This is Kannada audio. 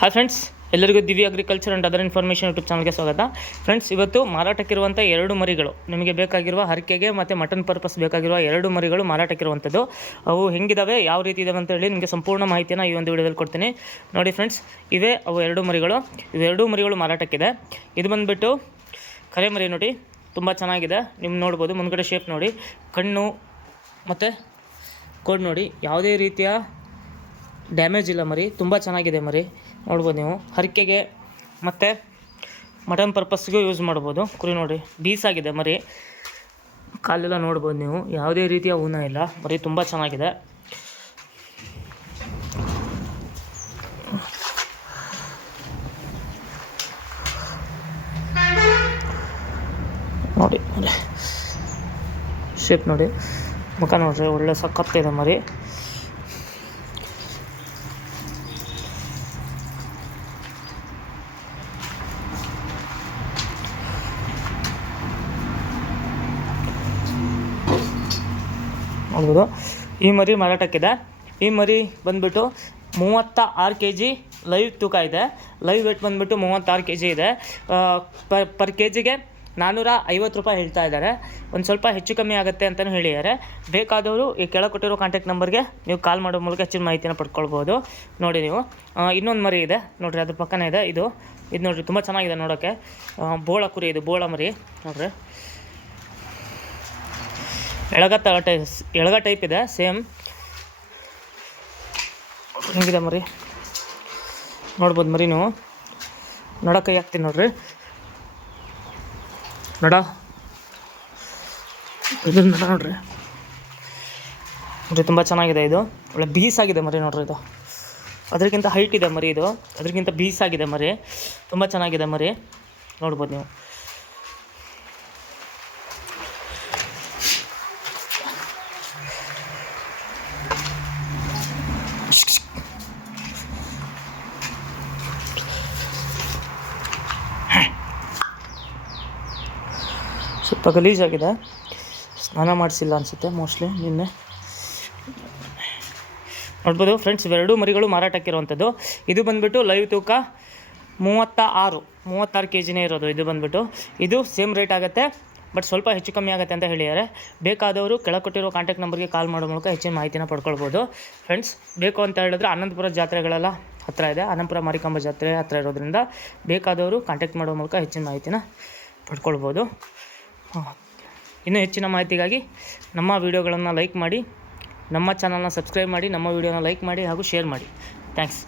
ಹಾಯ್ ಫ್ರೆಂಡ್ಸ್, ಎಲ್ಲರಿಗೂ ದಿವ್ಯ agriculture and other information YouTube ಚಾನಲ್ಗೆ ಸ್ವಾಗತ. ಫ್ರೆಂಡ್ಸ್, ಇವತ್ತು ಮಾರಾಟಕ್ಕಿರುವಂಥ 2 ಮರಿಗಳು, ನಿಮಗೆ ಬೇಕಾಗಿರುವ ಹರಕೆಗೆ ಮತ್ತು ಮಟನ್ ಪರ್ಪಸ್ ಬೇಕಾಗಿರುವ 2 ಮರಿಗಳು ಮಾರಾಟಕ್ಕಿರುವಂಥದ್ದು. ಅವು ಹೆಂಗಿದಾವೆ, ಯಾವ ರೀತಿ ಇದಾವೆ ಅಂತ ಹೇಳಿ ನಿಮಗೆ ಸಂಪೂರ್ಣ ಮಾಹಿತಿಯನ್ನು ಈ ಒಂದು ವಿಡಿಯೋದಲ್ಲಿ ಕೊಡ್ತೀನಿ. ನೋಡಿ ಫ್ರೆಂಡ್ಸ್, ಇವೇ ಅವು 2 ಮರಿಗಳು. ಇವೆರಡೂ ಮರಿಗಳು ಮಾರಾಟಕ್ಕಿದೆ. ಇದು ಬಂದುಬಿಟ್ಟು ಕರೆ ಮರಿ. ನೋಡಿ, ತುಂಬ ಚೆನ್ನಾಗಿದೆ. ನೀವು ನೋಡ್ಬೋದು, ಮುಂದ್ಗಡೆ ಶೇಪ್ ನೋಡಿ, ಕಣ್ಣು ಮತ್ತು ಕೋಡ್ ನೋಡಿ, ಯಾವುದೇ ರೀತಿಯ ಡ್ಯಾಮೇಜ್ ಇಲ್ಲ. ಮರಿ ತುಂಬ ಚೆನ್ನಾಗಿದೆ. ಮರಿ ನೋಡ್ಬೋದು ನೀವು, ಹರಕೆಗೆ ಮತ್ತು ಮಟನ್ ಪರ್ಪಸ್ಗೂ ಯೂಸ್ ಮಾಡ್ಬೋದು. ಕುರಿ ನೋಡಿ, ಬೀಸಾಗಿದೆ ಮರಿ, ಕಾಲೆಲ್ಲ ನೋಡ್ಬೋದು ನೀವು, ಯಾವುದೇ ರೀತಿಯ ಊನ ಇಲ್ಲ. ಮರಿ ತುಂಬ ಚೆನ್ನಾಗಿದೆ. ನೋಡಿ ನೋಡಿ ಶೇಪ್ ನೋಡಿ, ಮುಖ ನೋಡ್ರಿ, ಒಳ್ಳೆ ಸಖತ್ತಿದೆ ಮರಿ. ನೋಡ್ಬೋದು, ಈ ಮರಿ ಮಾರಾಟಕ್ಕಿದೆ. ಈ ಮರಿ ಬಂದುಬಿಟ್ಟು 36 kg ಲೈವ್ ತೂಕ ಇದೆ. ಲೈವ್ ವೇಟ್ ಬಂದುಬಿಟ್ಟು 36 kg ಇದೆ. ಪರ್ ಕೆ ಜಿಗೆ 450 ರೂಪಾಯಿ ಹೇಳ್ತಾ ಇದ್ದಾರೆ. ಒಂದು ಸ್ವಲ್ಪ ಹೆಚ್ಚು ಕಮ್ಮಿ ಆಗುತ್ತೆ ಅಂತಲೂ ಹೇಳಿದ್ದಾರೆ. ಬೇಕಾದವರು ಈ ಕೆಳಗೆ ಕೊಟ್ಟಿರೋ ಕಾಂಟ್ಯಾಕ್ಟ್ ನಂಬರ್ಗೆ ನೀವು ಕಾಲ್ ಮಾಡೋ ಮೂಲಕ ಹೆಚ್ಚಿನ ಮಾಹಿತಿನ ಪಡ್ಕೊಳ್ಬೋದು. ನೋಡಿ ನೀವು, ಇನ್ನೊಂದು ಮರಿ ಇದೆ ನೋಡಿರಿ, ಅದ್ರ ಪಕ್ಕನೇ ಇದೆ. ಇದು ನೋಡಿರಿ, ತುಂಬ ಚೆನ್ನಾಗಿದೆ ನೋಡೋಕ್ಕೆ. ಬೋಳ ಕುರಿ, ಇದು ಬೋಳ ಮರಿ ನೋಡಿರಿ. ಎಳಗ ಟೈಪ್ ಇದೆ, ಸೇಮ್ ಹಿಂಗಿದೆ ಮರಿ. ನೋಡ್ಬೋದು ಮರಿ ನೀವು, ನಡ ಕೈ ಹಾಕ್ತೀನಿ ನೋಡ್ರಿ, ನಡ ಇದು ನಡ ನೋಡ್ರಿ. ನೋಡ್ರಿ, ತುಂಬ ಚೆನ್ನಾಗಿದೆ. ಇದು ಒಳ್ಳೆ ಬೀಸಾಗಿದೆ ಮರಿ ನೋಡ್ರಿ. ಇದು ಅದಕ್ಕಿಂತ ಹೈಟ್ ಇದೆ ಮರಿ, ಇದು ಅದಕ್ಕಿಂತ ಬೀಸಾಗಿದೆ ಮರಿ. ತುಂಬ ಚೆನ್ನಾಗಿದೆ ಮರಿ, ನೋಡ್ಬೋದು ನೀವು. ಸ್ವಲ್ಪ ಗಲೀಜಾಗಿದೆ, ಸ್ನಾನ ಮಾಡಿಸಿಲ್ಲ ಅನಿಸುತ್ತೆ ಮೋಸ್ಟ್ಲಿ ನಿನ್ನೆ. ನೋಡ್ಬೋದು ಫ್ರೆಂಡ್ಸ್, ಇವೆರಡೂ ಮರಿಗಳು ಮಾರಾಟಕ್ಕಿರುವಂಥದ್ದು. ಇದು ಬಂದುಬಿಟ್ಟು ಲೈವ್ ತೂಕ 36 kg ಇರೋದು. ಇದು ಬಂದುಬಿಟ್ಟು ಇದು ಸೇಮ್ ರೇಟ್ ಆಗುತ್ತೆ, ಬಟ್ ಸ್ವಲ್ಪ ಹೆಚ್ಚು ಕಮ್ಮಿ ಆಗುತ್ತೆ ಅಂತ ಹೇಳಿದ್ದಾರೆ. ಬೇಕಾದವರು ಕೆಳಕೊಟ್ಟಿರೋ ಕಾಂಟ್ಯಾಕ್ಟ್ ನಂಬರ್ಗೆ ಕಾಲ್ ಮಾಡೋ ಮೂಲಕ ಹೆಚ್ಚಿನ ಮಾಹಿತಿನ ಪಡ್ಕೊಳ್ಬೋದು. ಫ್ರೆಂಡ್ಸ್, ಬೇಕು ಅಂತ ಹೇಳಿದ್ರೆ ಆನಂದಪುರ ಜಾತ್ರೆಗಳೆಲ್ಲ ಹತ್ತಿರ ಇದೆ. ಆನಂದಪುರ ಮಾರಿಕಾಂಬ ಜಾತ್ರೆ ಹತ್ತಿರ ಇರೋದ್ರಿಂದ ಬೇಕಾದವರು ಕಾಂಟ್ಯಾಕ್ಟ್ ಮಾಡೋ ಮೂಲಕ ಹೆಚ್ಚಿನ ಮಾಹಿತಿನ ಪಡ್ಕೊಳ್ಬೋದು. ಇನ್ನೂ ಹೆಚ್ಚಿನ ಮಾಹಿತಿಗಾಗಿ ನಮ್ಮ ವಿಡಿಯೋಗಳನ್ನು ಲೈಕ್ ಮಾಡಿ, ನಮ್ಮ ಚಾನಲ್ನ ಸಬ್ಸ್ಕ್ರೈಬ್ ಮಾಡಿ, ನಮ್ಮ ವಿಡಿಯೋನ ಲೈಕ್ ಮಾಡಿ ಹಾಗೂ ಶೇರ್ ಮಾಡಿ. ಥ್ಯಾಂಕ್ಸ್.